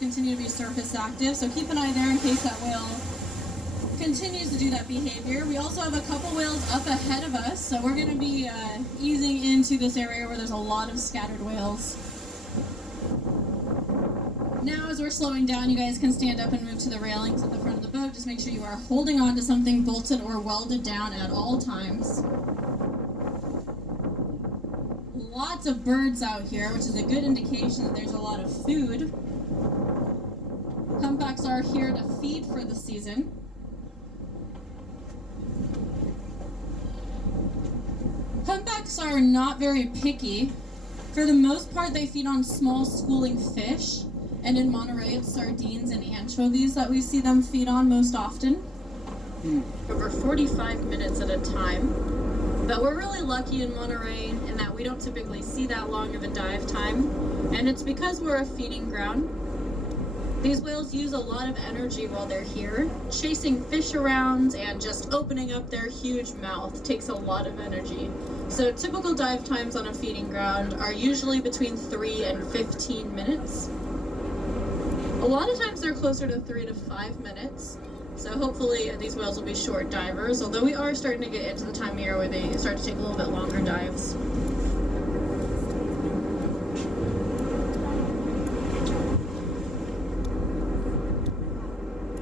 continue to be surface active, so keep an eye there in case that whale continues to do that behavior. We also have a couple whales up ahead of us, so we're going to be easing into this area where there's a lot of scattered whales. Now as we're slowing down, you guys can stand up and move to the railings at the front of the boat. Just make sure you are holding on to something bolted or welded down at all times. Lots of birds out here, which is a good indication that there's a lot of food. Humpbacks are here to feed for the season. Humpbacks are not very picky. For the most part, they feed on small schooling fish, and in Monterey, it's sardines and anchovies that we see them feed on most often. Over 45 minutes at a time. But we're really lucky in Monterey in that we don't typically see that long of a dive time, and it's because we're a feeding ground. These whales use a lot of energy while they're here. Chasing fish around and just opening up their huge mouth takes a lot of energy. So typical dive times on a feeding ground are usually between 3 and 15 minutes. A lot of times they're closer to 3 to 5 minutes. So hopefully these whales will be short divers, although we are starting to get into the time of year where they start to take a little bit longer dives.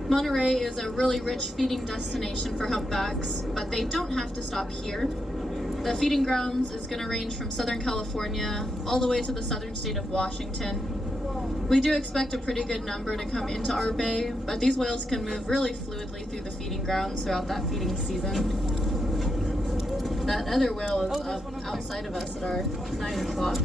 Monterey is a really rich feeding destination for humpbacks, but they don't have to stop here. The feeding grounds is going to range from Southern California all the way to the southern state of Washington. We do expect a pretty good number to come into our bay, but these whales can move really fluidly through the feeding grounds throughout that feeding season. That other whale is up outside of us at our 9 o'clock.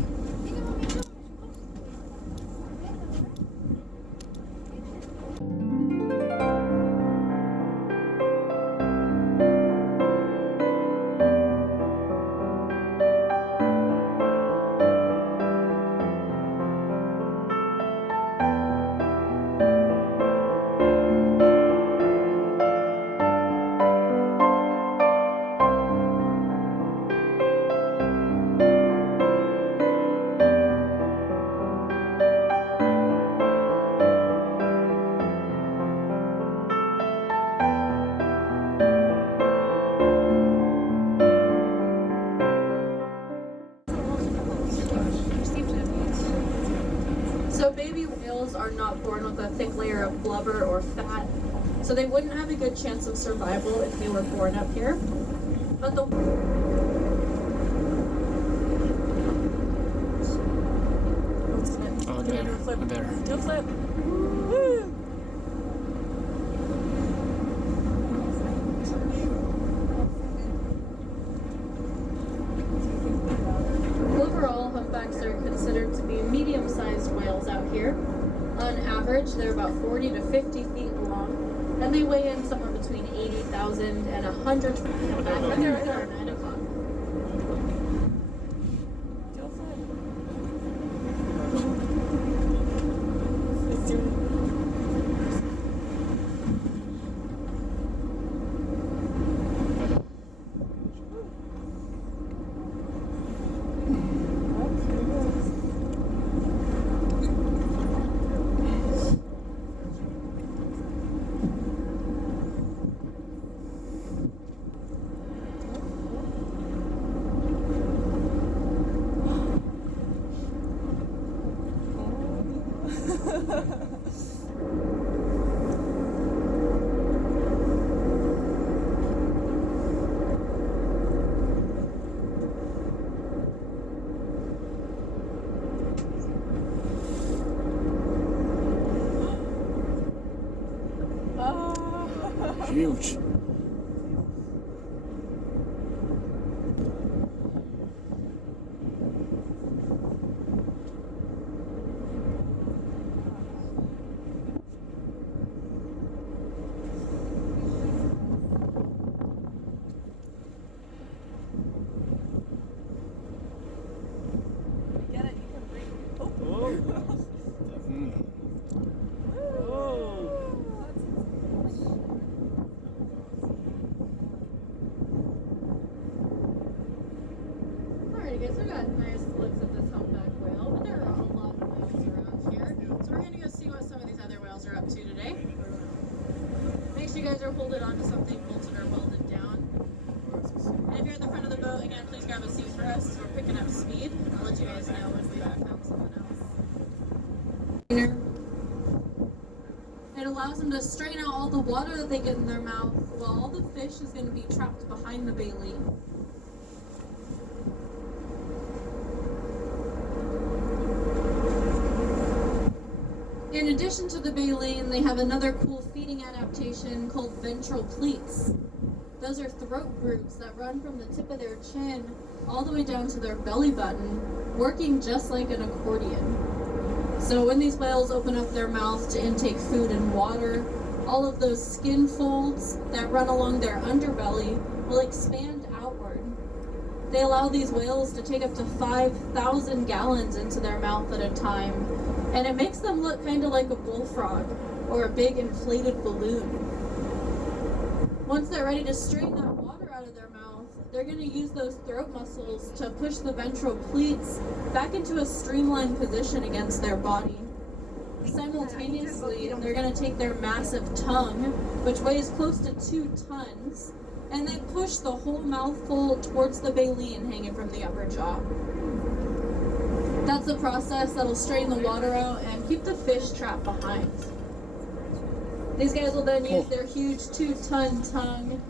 So baby whales are not born with a thick layer of blubber or fat, so they wouldn't have a good chance of survival if they were born up here. But the there. Do a flip. Woo! Overall, humpbacks are considered to be medium-sized whales out here. On average, they're about 40 to 50 feet long, and they weigh in somewhere between 80,000 and 100. Right there, 9 o'clock. Do a flip. Huge. Get it, you can breathe. Oh. Alrighty guys, we got nice looks at this humpback whale, but there are a lot of whales around here. So we're going to go see what some of these you guys are holding on to something bolted or welded down. And if you're at the front of the boat, again, please grab a seat for us. We're picking up speed. I'll let you guys know when we've found someone else. It allows them to strain out all the water that they get in their mouth while all the fish is going to be trapped behind the baleen. In addition to the baleen, they have another cool feeding adaptation called ventral pleats. Those are throat grooves that run from the tip of their chin all the way down to their belly button, working just like an accordion. So when these whales open up their mouth to intake food and water, all of those skin folds that run along their underbelly will expand outward. They allow these whales to take up to 5,000 gallons into their mouth at a time, and it makes them look kind of like a bullfrog or a big inflated balloon. Once they're ready to strain that water out of their mouth, they're going to use those throat muscles to push the ventral pleats back into a streamlined position against their body. Simultaneously, they're going to take their massive tongue, which weighs close to 2 tons, and they push the whole mouthful towards the baleen hanging from the upper jaw. That's the process that'll strain the water out and keep the fish trapped behind. These guys will then use their huge 2-ton tongue,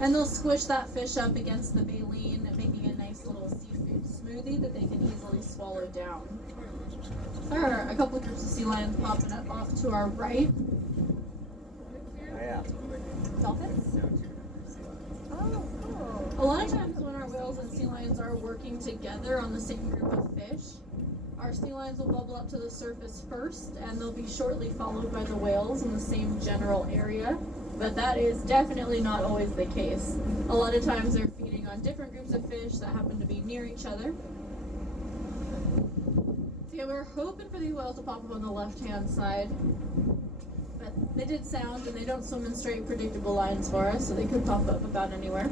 and they'll squish that fish up against the baleen, making a nice little seafood smoothie that they can easily swallow down. There are a couple of groups of sea lions popping up off to our right. Dolphins? Oh, cool. A lot of times when our whales and sea lions are working together on the same group of fish, our sea lions will bubble up to the surface first, and they'll be shortly followed by the whales in the same general area. But that is definitely not always the case. A lot of times they're feeding on different groups of fish that happen to be near each other. So yeah, we're hoping for these whales to pop up on the left-hand side. But they did sound, and they don't swim in straight, predictable lines for us, so they could pop up about anywhere.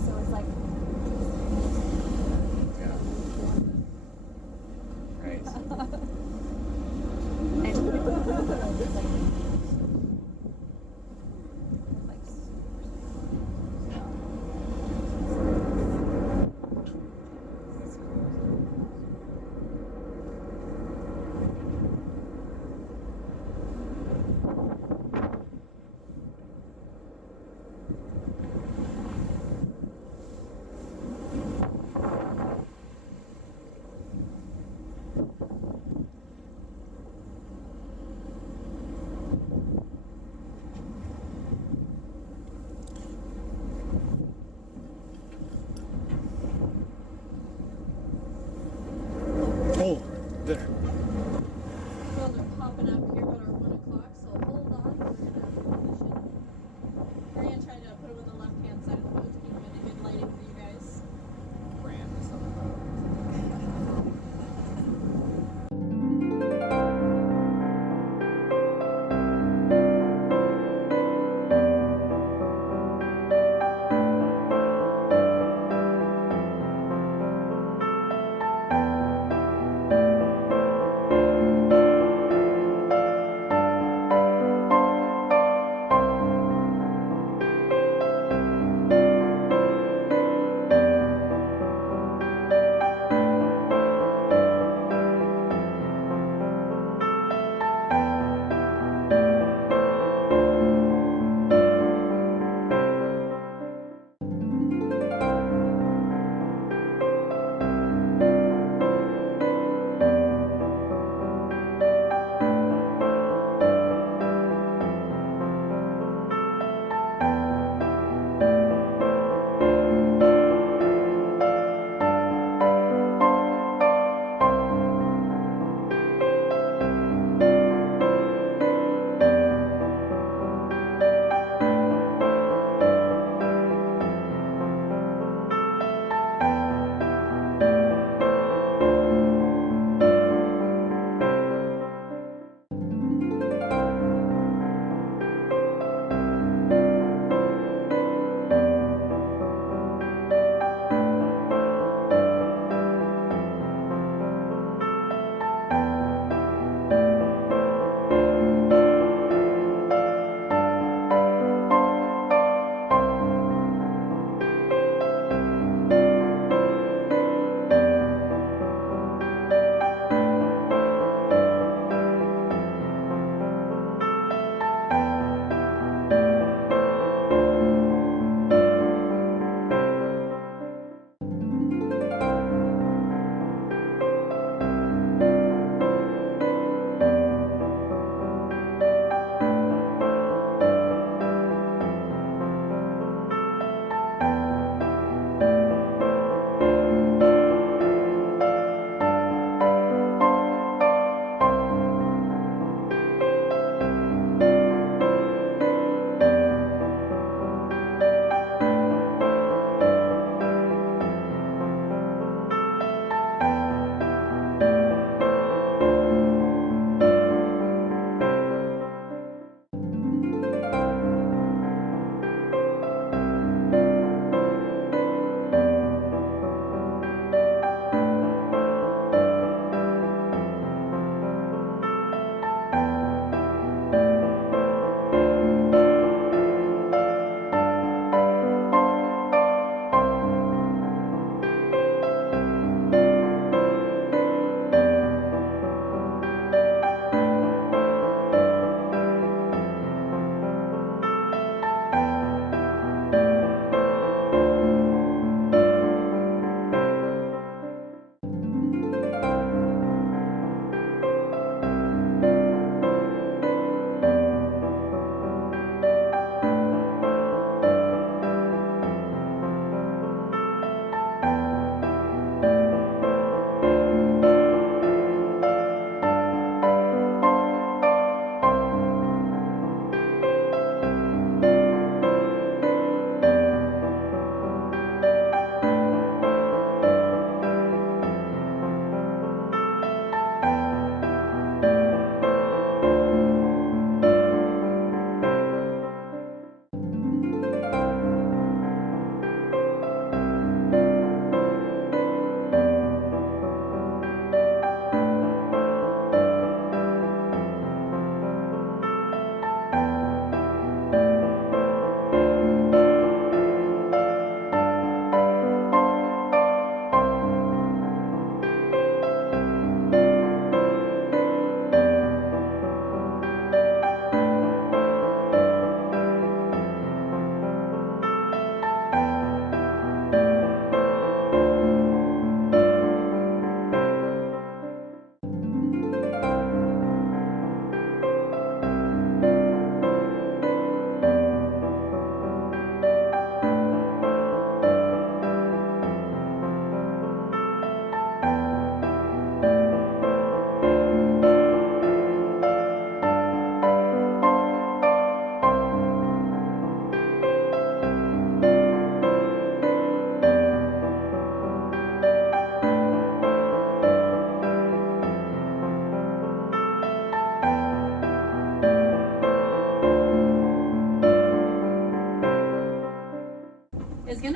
So it's like Oh, there. Well, they're popping up here about our 1 o'clock, so hold on. We're gonna try to put them on the left-hand side of the boat to keep them in a good lighting for you guys.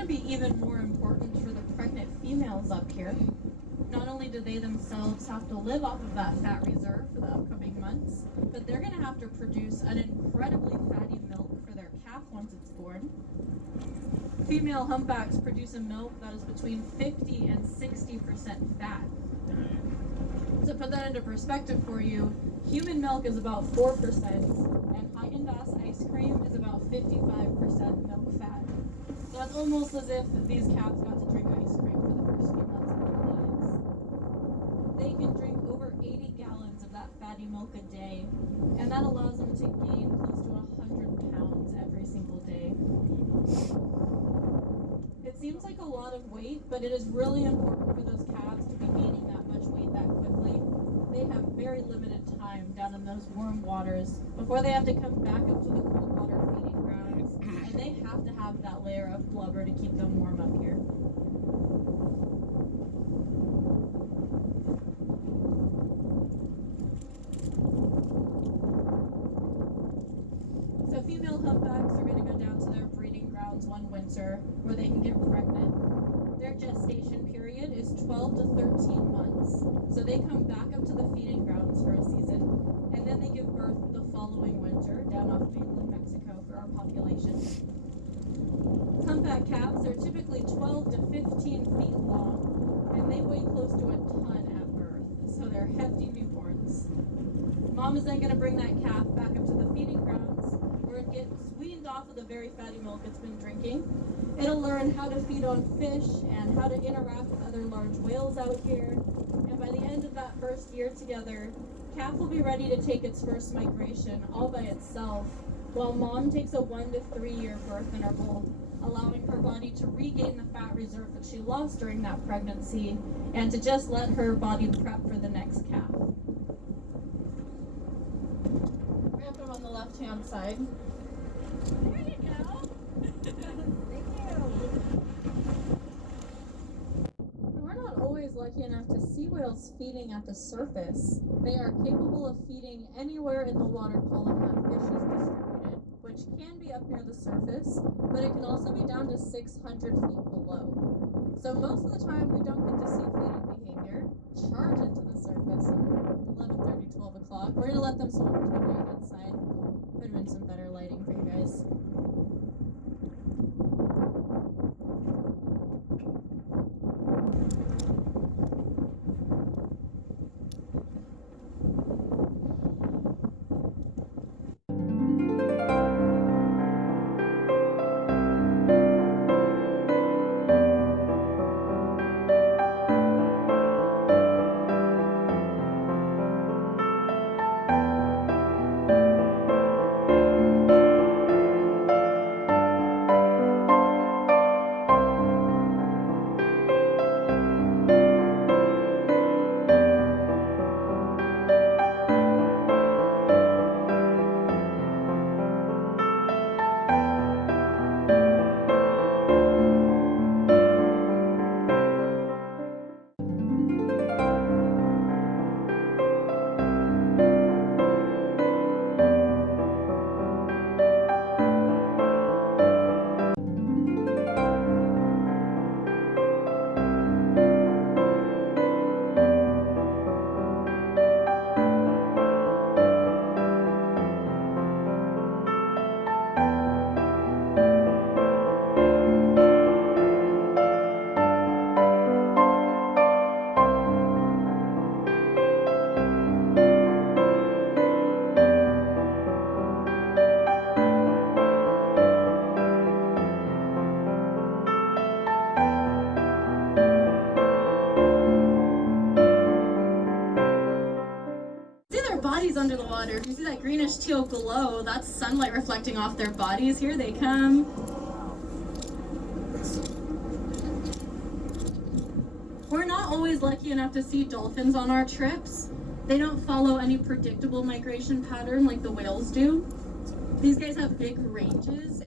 to be even more important for the pregnant females up here. Not only do they themselves have to live off of that fat reserve for the upcoming months, but they're going to have to produce an incredibly fatty milk for their calf once it's born. Female humpbacks produce a milk that is between 50 and 60% fat. To put that into perspective for you, human milk is about 4%, and Haagen-Dazs ice cream is about 55% milk fat. So it's almost as if these calves got to drink ice cream for the first few months of their lives. They can drink over 80 gallons of that fatty milk a day, and that allows them to gain close to 100 pounds every single day. It seems like a lot of weight, but it is really important for those calves to be gaining that much weight that quickly. They have very limited time down in those warm waters before they have to come back up to the cold water feeding grounds, and they have to have that layer of blubber to keep them warm up here. So female humpbacks are going to go down to their breeding grounds one winter where they can get pregnant. Their gestation period is 12 to 13 months. So they come back up to the feeding grounds for a season, and then they give birth the following winter down off mainland Mexico for our population. Humpback calves are typically 12 to 15 feet long, and they weigh close to a ton at birth, so they're hefty newborns. Mom is then going to bring that calf back up to the feeding grounds, where it gets weaned off of the very fatty milk it's been drinking. It'll learn how to feed on fish and how to interact with other large whales out here. And by the end of that first year together, calf will be ready to take its first migration all by itself, while mom takes a 1 to 3 year birth interval, allowing her body to regain the fat reserve that she lost during that pregnancy and to just let her body prep for the next calf. We're going to put them on the left-hand side. There you go. Thank you. We're not always lucky enough to see whales feeding at the surface. They are capable of feeding anywhere in the water column that fish is distributed, which can be up near the surface, but it can also be down to 600 feet below. So most of the time we don't get to see feeding behavior charge into the surface at 11:30, 12 o'clock. We're going to let them swim to the right-hand side, put them in some better lighting for you guys. Bodies under the water. If you see that greenish teal glow, that's sunlight reflecting off their bodies. Here they come. We're not always lucky enough to see dolphins on our trips. They don't follow any predictable migration pattern like the whales do. These guys have big ranges.